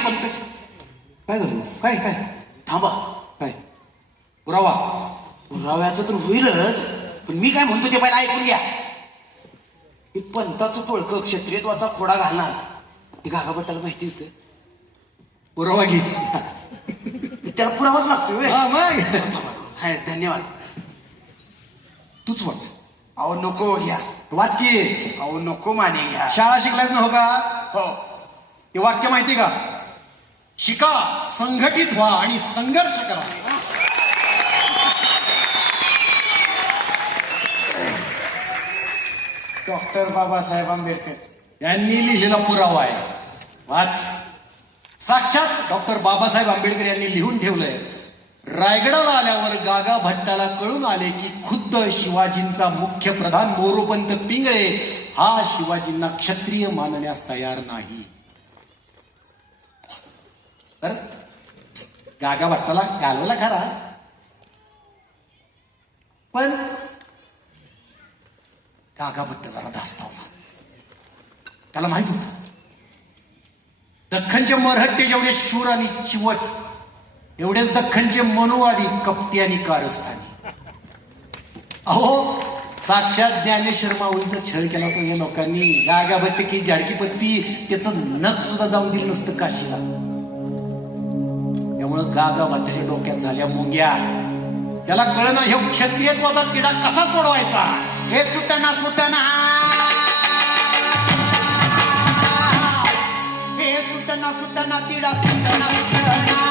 पंकज काय झालं काय काय थांबा काय पुरावा पुराव्याचं तर होईलच पण मी काय म्हणतो ते पहिला ऐकून घ्या. हे पंताचं टोळकं क्षत्रियत्वाचा खोडा घालणार. हे गागाभट्टाला माहिती होतं. पुरावा घे. त्याला पुरावाच व्हय. हा, मग. हाय, धन्यवाद. तूच वाच. अहो नको घ्या. वाच की. अहो नको माने घ्या. शाळा शिकलाच नव्ह का? हो. हे वाक्य माहिती का? शिका संघटित व्हा आणि संघर्ष करा. डॉक्टर बाबासाहेब आंबेडकर यांनी लिहिलेला पुरावा आहे. वाच. साक्षात डॉक्टर बाबासाहेब आंबेडकर यांनी लिहून ठेवलंय रायगडाला आल्यावर गागा भट्टाला कळून आले की खुद्द शिवाजींचा मुख्य प्रधान मोरोपंत पिंगळे हा शिवाजींना क्षत्रिय मानण्यास तयार नाही तर गागा वाटताला घालवला खरा. पण गागा भट्ट जरा धास्तावला. त्याला माहीत होत. दख्खनचे मरहट्टे जेवढे शूर आणि चिवट एवढेच दख्खनचे मनोवादी कपटी आणि कारस्थानी. अहो साक्षात ज्ञानेश्वर माऊलीचा छळ केला होता या लोकांनी. गागाभट्ट की जाडकीपत्ती त्याचं नख सुद्धा जाऊन दिलं नसतं काशीला. त्यामुळं गागा भट्टाच्या डोक्यात झाल्या मुंग्या. त्याला कळणं हे क्षत्रियत्वाचा तिढा कसा सोडवायचा? हे सुटना सुटना. हे सुटना सुटना तिडा सुटना सुटना.